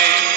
আসে